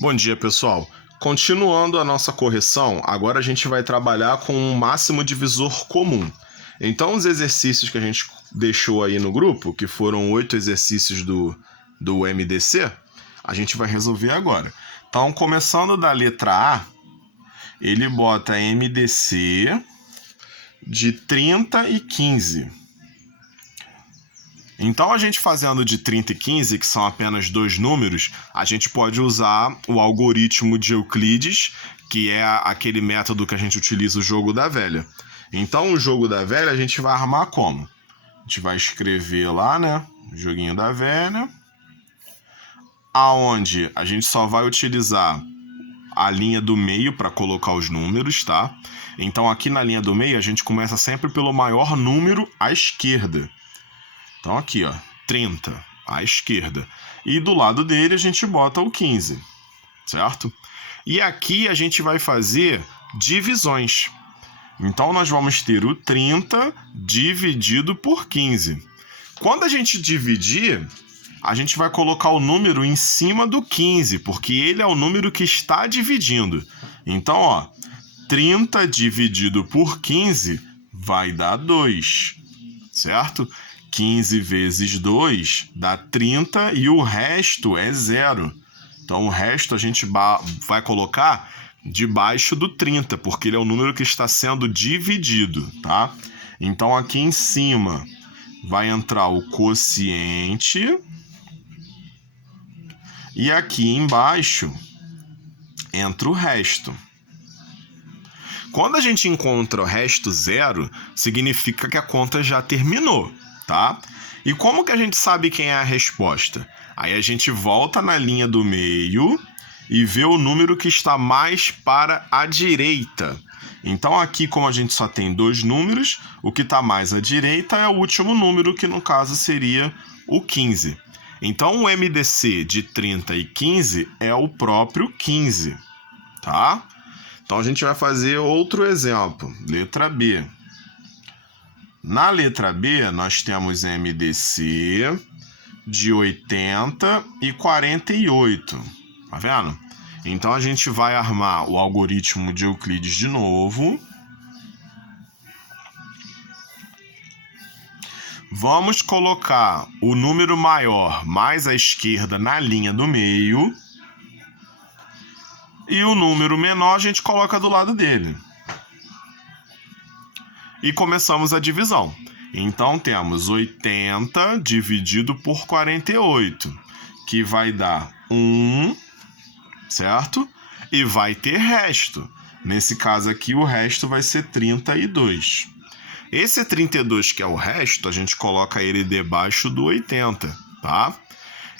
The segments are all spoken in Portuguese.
Bom dia, pessoal. Continuando a nossa correção, agora a gente vai trabalhar com um máximo divisor comum. Então, os exercícios que a gente deixou aí no grupo, que foram 8 exercícios do MDC, a gente vai resolver agora. Então, começando da letra A, ele bota MDC de 30 e 15. Então, a gente fazendo de 30 e 15, que são apenas dois números, a gente pode usar o algoritmo de Euclides, que é aquele método que a gente utiliza o jogo da velha. Então, o jogo da velha a gente vai armar como? A gente vai escrever lá, né? Joguinho da velha. Aonde a gente só vai utilizar a linha do meio para colocar os números, tá? Então, aqui na linha do meio, a gente começa sempre pelo maior número à esquerda. Então aqui, ó, 30 à esquerda. E do lado dele a gente bota o 15, certo? E aqui a gente vai fazer divisões. Então nós vamos ter o 30 dividido por 15. Quando a gente dividir, a gente vai colocar o número em cima do 15, porque ele é o número que está dividindo. Então, ó, 30 dividido por 15 vai dar 2, certo? 15 vezes 2 dá 30 e o resto é 0. Então, o resto a gente vai colocar debaixo do 30, porque ele é o número que está sendo dividido, tá? Então, aqui em cima vai entrar o quociente e aqui embaixo entra o resto. Quando a gente encontra o resto 0, significa que a conta já terminou, tá? E como que a gente sabe quem é a resposta? Aí a gente volta na linha do meio e vê o número que está mais para a direita. Então aqui, como a gente só tem dois números, o que está mais à direita é o último número, que no caso seria o 15. Então o MDC de 30 e 15 é o próprio 15, tá? Então a gente vai fazer outro exemplo, letra B. Na letra B, nós temos MDC de 80 e 48, tá vendo? Então a gente vai armar o algoritmo de Euclides de novo. Vamos colocar o número maior mais à esquerda na linha do meio. E o número menor a gente coloca do lado dele. E começamos a divisão. Então temos 80 dividido por 48, que vai dar 1, certo? E vai ter resto. Nesse caso aqui, o resto vai ser 32. Esse 32, que é o resto, a gente coloca ele debaixo do 80, tá?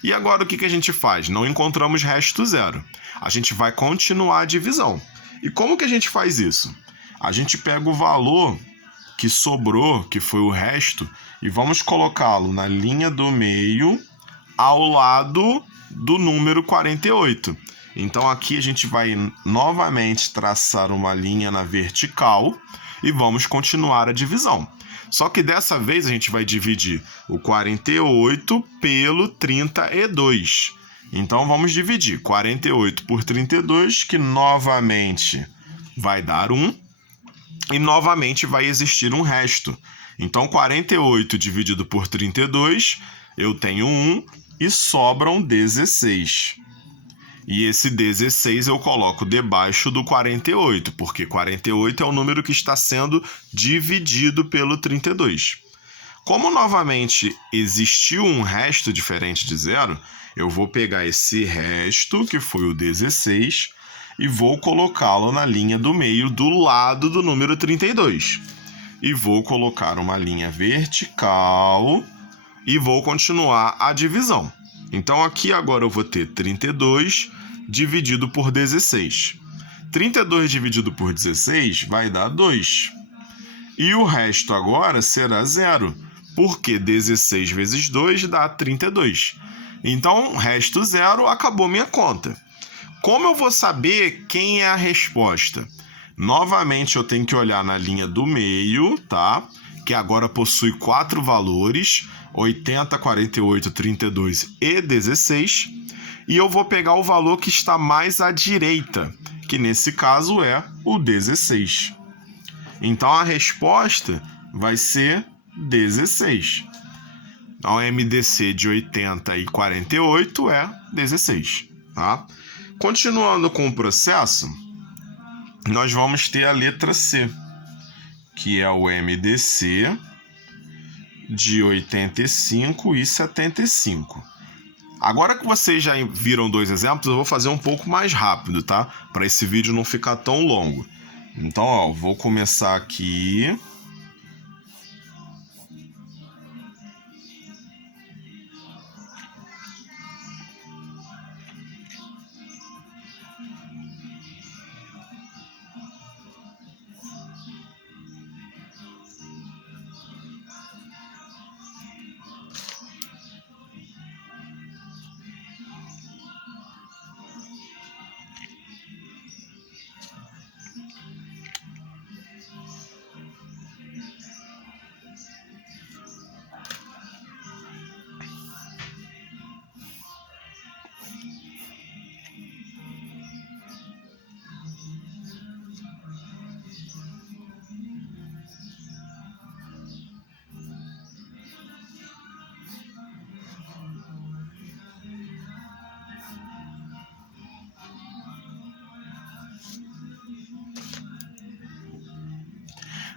E agora o que a gente faz? Não encontramos resto 0. A gente vai continuar a divisão. E como que a gente faz isso? A gente pega o valor que sobrou, que foi o resto, e vamos colocá-lo na linha do meio ao lado do número 48. Então aqui a gente vai novamente traçar uma linha na vertical e vamos continuar a divisão. Só que dessa vez a gente vai dividir o 48 pelo 32. Então vamos dividir 48 por 32, que novamente vai dar 1. E novamente vai existir um resto. Então 48 dividido por 32, eu tenho 1 e sobram 16. E esse 16 eu coloco debaixo do 48, porque 48 é o número que está sendo dividido pelo 32. Como novamente existiu um resto diferente de 0, eu vou pegar esse resto, que foi o 16, e vou colocá-lo na linha do meio do lado do número 32. E vou colocar uma linha vertical e vou continuar a divisão. Então aqui agora eu vou ter 32 dividido por 16. 32 dividido por 16 vai dar 2. E o resto agora será 0, porque 16 vezes 2 dá 32. Então, resto 0, acabou minha conta. Como eu vou saber quem é a resposta? Novamente eu tenho que olhar na linha do meio, tá? Que agora possui 4 valores, 80, 48, 32 e 16. e eu vou pegar o valor que está mais à direita, que nesse caso é o 16. Então, a resposta vai ser 16. Então, MDC de 80 e 48 é 16. Tá? Continuando com o processo, nós vamos ter a letra C, que é o MDC de 85 e 75. Agora que vocês já viram dois exemplos, eu vou fazer um pouco mais rápido, tá? Para esse vídeo não ficar tão longo. Então, ó, vou começar aqui.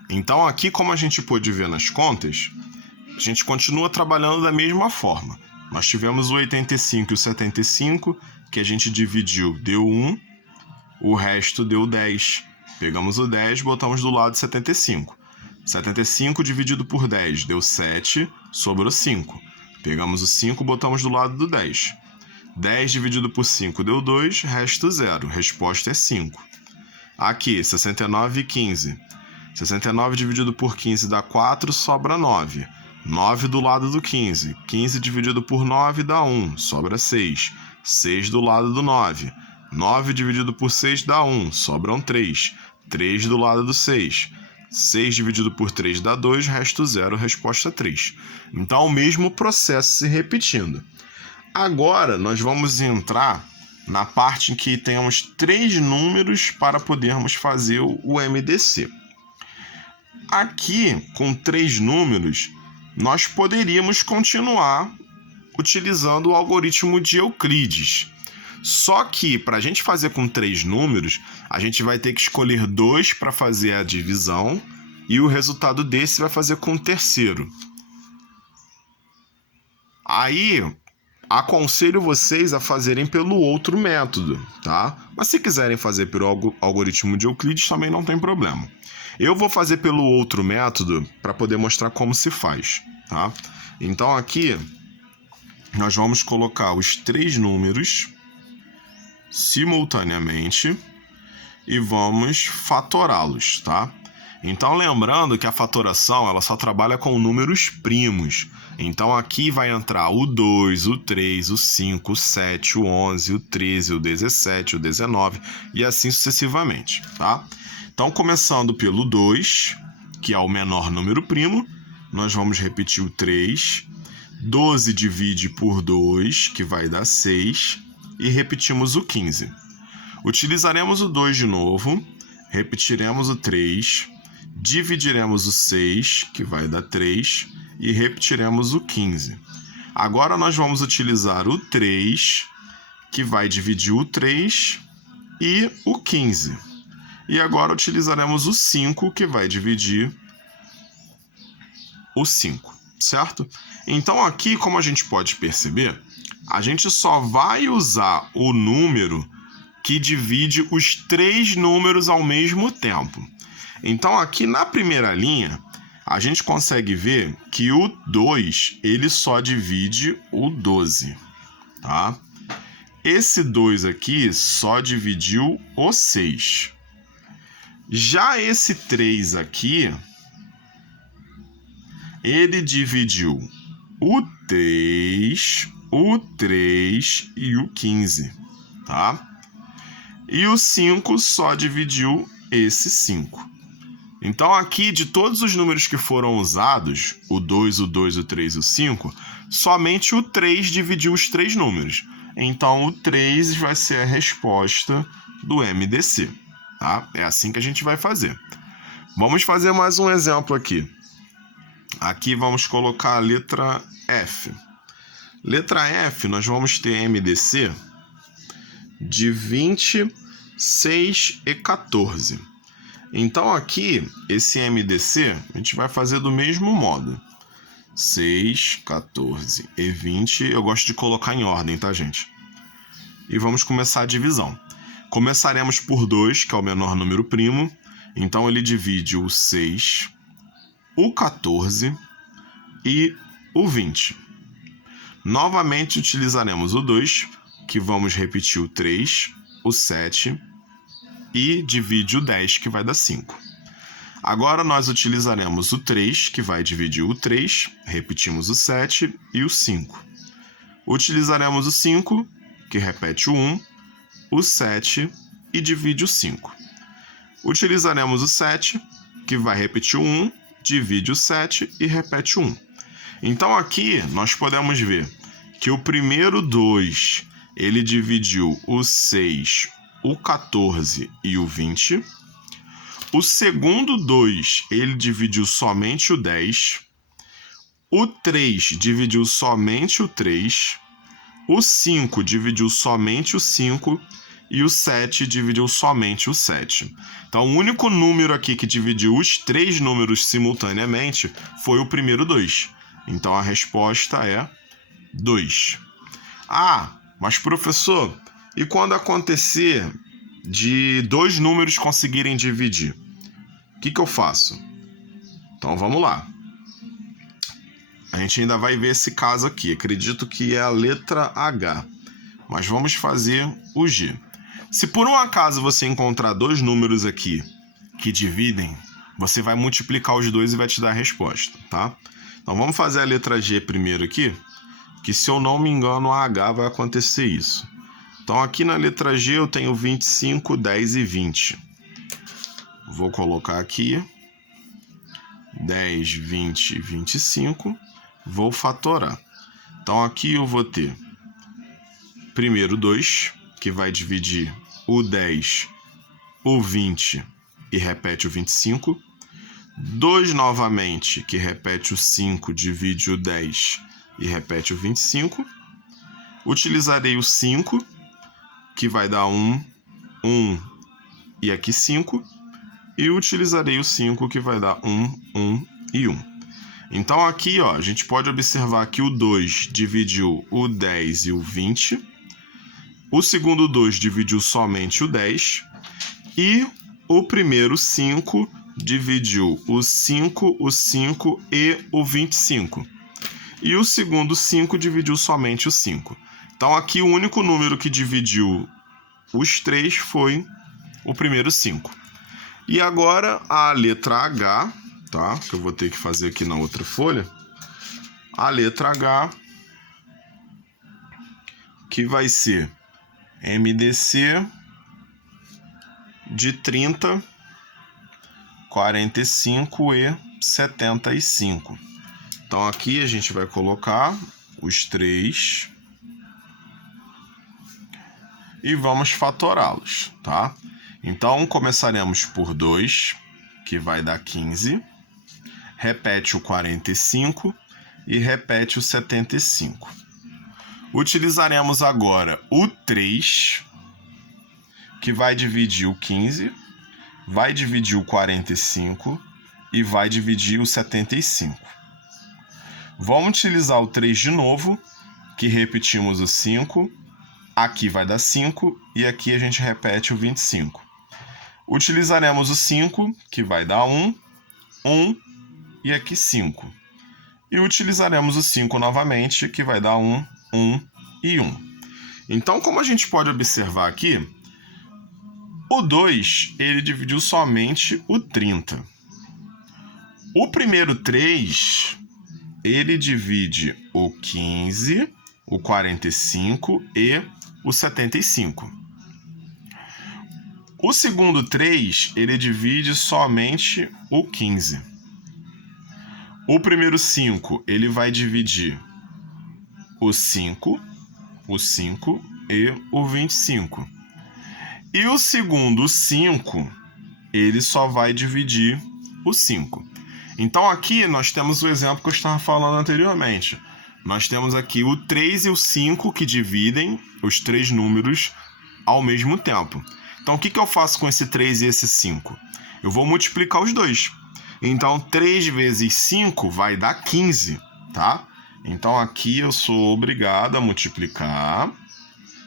Então, aqui, como a gente pôde ver nas contas, a gente continua trabalhando da mesma forma. Nós tivemos o 85 e o 75, que a gente dividiu, deu 1, o resto deu 10. Pegamos o 10, botamos do lado 75. 75 dividido por 10 deu 7, sobrou 5. Pegamos o 5, botamos do lado do 10. 10 dividido por 5 deu 2, resto 0. Resposta é 5. Aqui, 69 e 15. 69 dividido por 15 dá 4, sobra 9. 9 do lado do 15. 15 dividido por 9 dá 1, sobra 6. 6 do lado do 9. 9 dividido por 6 dá 1, sobram 3. 3 do lado do 6. 6 dividido por 3 dá 2, resto 0, resposta 3. Então, o mesmo processo se repetindo. Agora, nós vamos entrar na parte em que temos 3 números para podermos fazer o MDC. Aqui, com 3 números, nós poderíamos continuar utilizando o algoritmo de Euclides. Só que, para a gente fazer com 3 números, a gente vai ter que escolher 2 para fazer a divisão e o resultado desse vai fazer com o terceiro. Aí, aconselho vocês a fazerem pelo outro método, tá? Mas se quiserem fazer pelo algoritmo de Euclides, também não tem problema. Eu vou fazer pelo outro método para poder mostrar como se faz, tá? Então aqui nós vamos colocar os 3 números simultaneamente e vamos fatorá-los, tá? Então lembrando que a fatoração ela só trabalha com números primos. Então aqui vai entrar o 2, o 3, o 5, o 7, o 11, o 13, o 17, o 19 e assim sucessivamente, tá? Então, começando pelo 2, que é o menor número primo, nós vamos repetir o 3. 12 divide por 2, que vai dar 6, e repetimos o 15. Utilizaremos o 2 de novo, repetiremos o 3, dividiremos o 6, que vai dar 3, e repetiremos o 15. Agora nós vamos utilizar o 3, que vai dividir o 3, e o 15. E agora utilizaremos o 5, que vai dividir o 5, certo? Então aqui, como a gente pode perceber, a gente só vai usar o número que divide os 3 números ao mesmo tempo. Então aqui na primeira linha, a gente consegue ver que o 2, ele só divide o 12, tá? Esse 2 aqui só dividiu o 6. Já esse 3 aqui, ele dividiu o 3, o 3 e o 15, tá? E o 5 só dividiu esse 5. Então aqui, de todos os números que foram usados, o 2, o 2, o 3 e o 5, somente o 3 dividiu os 3 números. Então, o 3 vai ser a resposta do MDC, tá? É assim que a gente vai fazer. Vamos fazer mais um exemplo aqui. Aqui vamos colocar a letra F. Letra F, nós vamos ter MDC de 26 e 14. Então, aqui, esse MDC, a gente vai fazer do mesmo modo. 6, 14 e 20, eu gosto de colocar em ordem, tá, gente? E vamos começar a divisão. Começaremos por 2, que é o menor número primo. Então, ele divide o 6, o 14 e o 20. Novamente, utilizaremos o 2, que vamos repetir o 3, o 7 e divide o 10, que vai dar 5. Agora, nós utilizaremos o 3, que vai dividir o 3, repetimos o 7 e o 5. Utilizaremos o 5, que repete o 1, o 7 e divide o 5. Utilizaremos o 7, que vai repetir o 1, divide o 7 e repete o 1. Então, aqui, nós podemos ver que o primeiro 2, ele dividiu o 6, o 14 e o 20. O segundo 2, ele dividiu somente o 10. O 3 dividiu somente o 3. O 5 dividiu somente o 5. E o 7 dividiu somente o 7. Então, o único número aqui que dividiu os 3 números simultaneamente foi o primeiro 2. Então, a resposta é 2. Ah, mas professor, e quando acontecer de 2 números conseguirem dividir, o que eu faço? Então, vamos lá. A gente ainda vai ver esse caso aqui. Acredito que é a letra H. Mas vamos fazer o G. Se por um acaso você encontrar 2 números aqui que dividem, você vai multiplicar os 2 e vai te dar a resposta, tá? Então, vamos fazer a letra G primeiro aqui, que se eu não me engano, a H vai acontecer isso. Então, aqui na letra G eu tenho 25, 10 e 20. Vou colocar aqui 10, 20, 25. Vou fatorar. Então, aqui eu vou ter primeiro 2, que vai dividir o 10, o 20 e repete o 25. 2 novamente, que repete o 5, divide o 10 e repete o 25. Utilizarei o 5, que vai dar 1 e aqui 5. E utilizarei o 5, que vai dar 1 e 1. Então, aqui, ó, a gente pode observar que o 2 dividiu o 10 e o 20. O segundo 2 dividiu somente o 10. E o primeiro 5 dividiu o 5 e o 25. E o segundo 5 dividiu somente o 5. Então, aqui o único número que dividiu os 3 foi o primeiro 5. E agora a letra H, tá? Que eu vou ter que fazer aqui na outra folha. A letra H, que vai ser MDC de 30, 45 e 75. Então, aqui a gente vai colocar os 3 e vamos fatorá-los, tá? Então, começaremos por 2, que vai dar 15. Repete o 45 e repete o 75. Utilizaremos agora o 3, que vai dividir o 15, vai dividir o 45 e vai dividir o 75. Vamos utilizar o 3 de novo, que repetimos o 5, aqui vai dar 5 e aqui a gente repete o 25. Utilizaremos o 5, que vai dar 1 e aqui 5. E utilizaremos o 5 novamente, que vai dar 1 e 1. Então, como a gente pode observar aqui, o 2, ele dividiu somente o 30. O primeiro 3, ele divide o 15, o 45 e o 75. O segundo 3, ele divide somente o 15. O primeiro 5, ele vai dividir o 5, o 5 e o 25. E o segundo 5, ele só vai dividir o 5. Então aqui nós temos o exemplo que eu estava falando anteriormente. Nós temos aqui o 3 e o 5 que dividem os três números ao mesmo tempo. Então o que eu faço com esse 3 e esse 5? Eu vou multiplicar os dois. Então 3 vezes 5 vai dar 15, tá? Então aqui eu sou obrigado a multiplicar,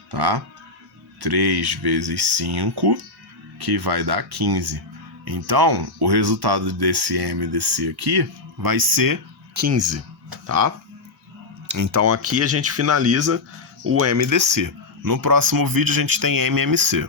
tá? 3 vezes 5, que vai dar 15. Então, o resultado desse MDC aqui vai ser 15, tá? Então aqui a gente finaliza o MDC. No próximo vídeo a gente tem MMC.